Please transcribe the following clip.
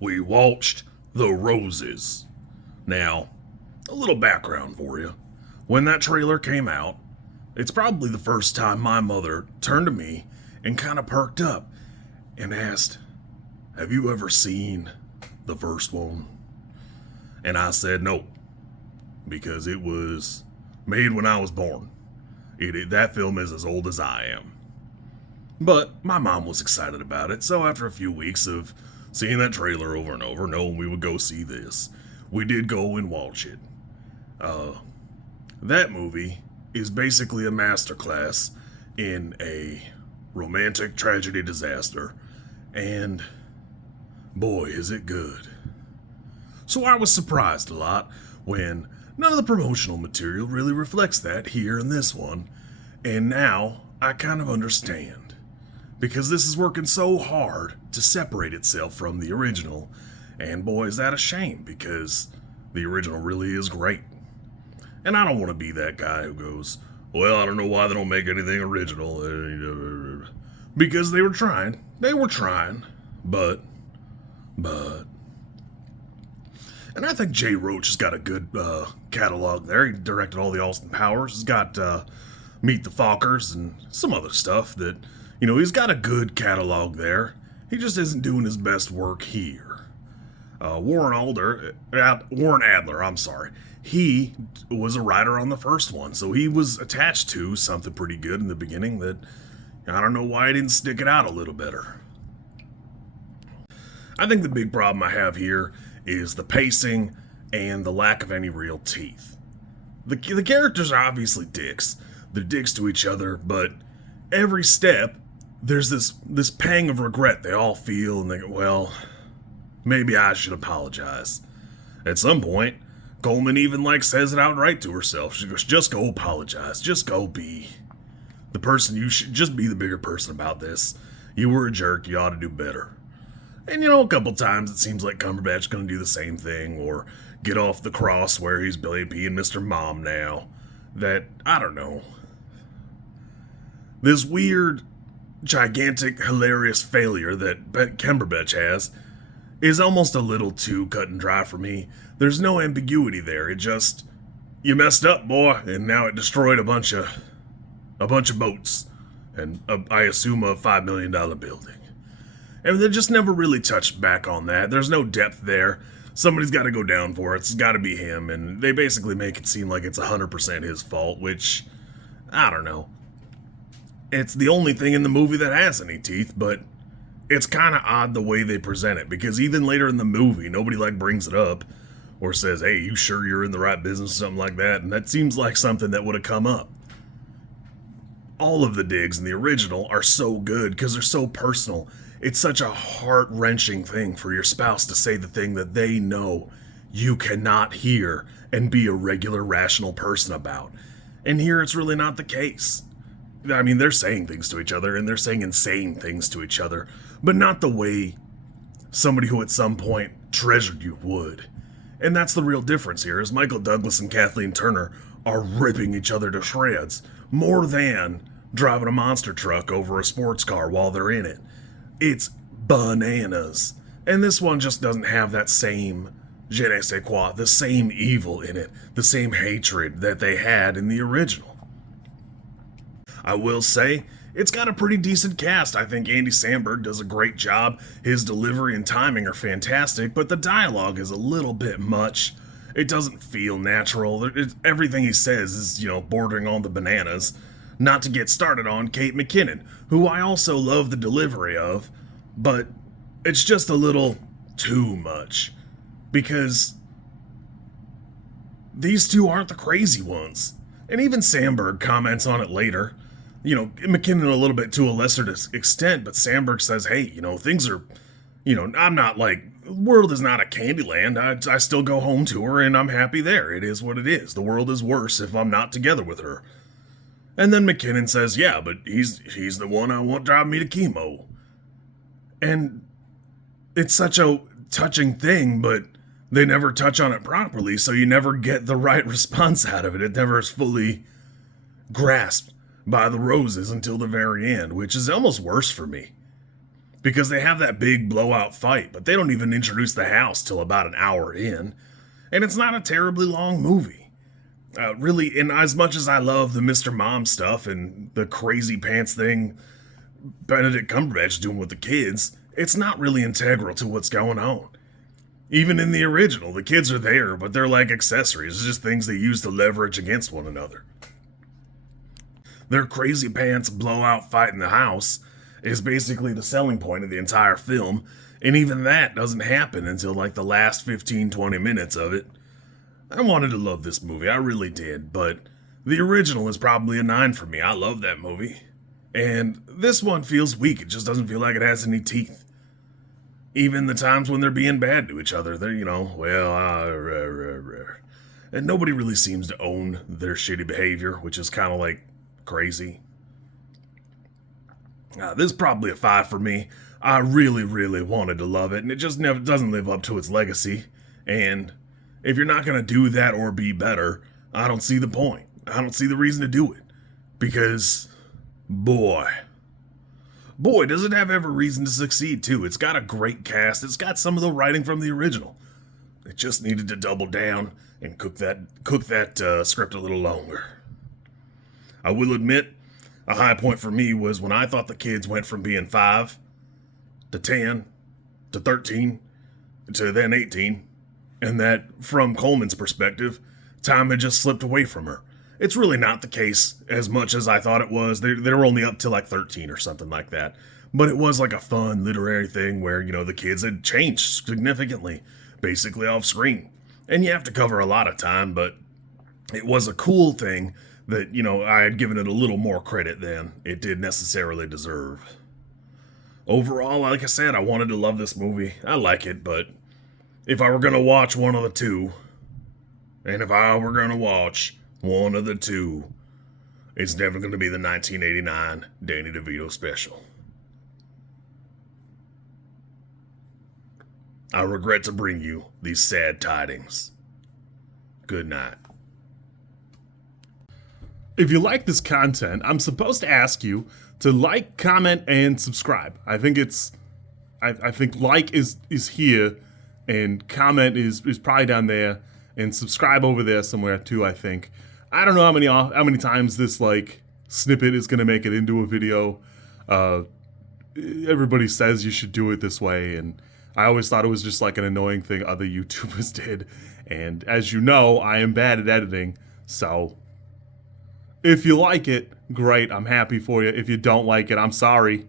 we watched The Roses. Now, a little background for you. When that trailer came out, it's probably the first time my mother turned to me and kind of perked up and asked, "Have you ever seen the first one?" And I said no, because it was made when I was born. That film is as old as I am. But my mom was excited about it, so after a few weeks of seeing that trailer over and over, knowing we would go see this, we did go and watch it. That movie is basically a masterclass in a romantic tragedy disaster, and boy, is it good. So I was surprised a lot when none of the promotional material really reflects that here in this one, and now I kind of understand. Because this is working so hard to separate itself from the original, and boy, is that a shame, because the original really is great. And I don't want to be that guy who goes, well, I don't know why they don't make anything original. Because they were trying, but. And I think Jay Roach has got a good catalog there. He directed all the Austin Powers. He's got Meet the Fockers and some other stuff that, he's got a good catalog there. He just isn't doing his best work here. Warren Adler, I'm sorry. He was a writer on the first one, so he was attached to something pretty good in the beginning that I don't know why he didn't stick it out a little better. I think the big problem I have here is the pacing and the lack of any real teeth. The characters are obviously dicks. They're dicks to each other, but every step, there's this pang of regret they all feel, and they go, well, maybe I should apologize. At some point, Coleman even says it outright to herself. She goes, just go apologize. Just go be the person. You should just be the bigger person about this. You were a jerk. You ought to do better. And a couple times it seems like Cumberbatch's gonna do the same thing, or get off the cross where he's Billy P and Mr. Mom now. That, I don't know. This weird, gigantic, hilarious failure that Cumberbatch has is almost a little too cut and dry for me. There's no ambiguity there. It just, you messed up, boy, and now it destroyed a bunch of boats, and I assume a $5 million building. And they just never really touched back on that. There's no depth there. Somebody's got to go down for it. It's got to be him, and they basically make it seem like it's 100% his fault, which, I don't know. It's the only thing in the movie that has any teeth, but it's kind of odd the way they present it, because even later in the movie, nobody brings it up or says, hey, you sure you're in the right business, something like that, and that seems like something that would have come up. All of the digs in the original are so good because they're so personal. It's such a heart-wrenching thing for your spouse to say the thing that they know you cannot hear and be a regular, rational person about. And here it's really not the case. I mean, they're saying things to each other, and they're saying insane things to each other, but not the way somebody who at some point treasured you would. And that's the real difference here, is Michael Douglas and Kathleen Turner are ripping each other to shreds, more than driving a monster truck over a sports car while they're in it. It's bananas. And this one just doesn't have that same je ne sais quoi, the same evil in it, the same hatred that they had in the original. I will say, it's got a pretty decent cast. I think Andy Samberg does a great job. His delivery and timing are fantastic, but the dialogue is a little bit much. It doesn't feel natural. Everything he says is, bordering on the bananas. Not to get started on Kate McKinnon, who I also love the delivery of, but it's just a little too much. Because these two aren't the crazy ones. And even Samberg comments on it later. McKinnon a little bit to a lesser extent, but Samberg says, hey, things are, I'm not the world is not a candy land. I still go home to her and I'm happy there. It is what it is. The world is worse if I'm not together with her. And then McKinnon says, yeah, but he's the one I want drive me to chemo. And it's such a touching thing, but they never touch on it properly, so you never get the right response out of it. It never is fully grasped by the Roses until the very end, which is almost worse for me. because they have that big blowout fight, but they don't even introduce the house till about an hour in, and it's not a terribly long movie. Really, and as much as I love the Mr. Mom stuff and the crazy pants thing Benedict Cumberbatch doing with the kids, it's not really integral to what's going on. Even in the original, the kids are there, but they're like accessories. It's just things they use to leverage against one another. Their crazy pants blowout fight in the house is basically the selling point of the entire film, and even that doesn't happen until like the last 15-20 minutes of it. I wanted to love this movie, I really did, but the original is probably a 9 for me. I love that movie. And this one feels weak, it just doesn't feel like it has any teeth. Even the times when they're being bad to each other, they're, and nobody really seems to own their shitty behavior, which is kind of like crazy. This is probably a 5 for me. I really, really wanted to love it, and it just never doesn't live up to its legacy. And if you're not going to do that or be better, I don't see the point. I don't see the reason to do it. Because, boy, does it have every reason to succeed, too. It's got a great cast. It's got some of the writing from the original. It just needed to double down and cook that script a little longer. I will admit, a high point for me was when I thought the kids went from being 5 to 10 to 13 to then 18, and that, from Coleman's perspective, time had just slipped away from her. It's really not the case as much as I thought it was. They were only up to like 13 or something like that. But it was like a fun literary thing where, the kids had changed significantly, basically off screen. And you have to cover a lot of time, but it was a cool thing that, I had given it a little more credit than it did necessarily deserve. Overall, like I said, I wanted to love this movie. I like it, but if I were going to watch one of the two, and if I were going to watch one of the two, it's never going to be the 1989 Danny DeVito special. I regret to bring you these sad tidings. Good night. If you like this content, I'm supposed to ask you to like, comment, and subscribe. I think like is here, and comment is probably down there, and subscribe over there somewhere too, I think. I don't know how many times this snippet is gonna make it into a video. Everybody says you should do it this way, and I always thought it was just like an annoying thing other YouTubers did. And as you know, I am bad at editing, so if you like it, great, I'm happy for you. If you don't like it, I'm sorry.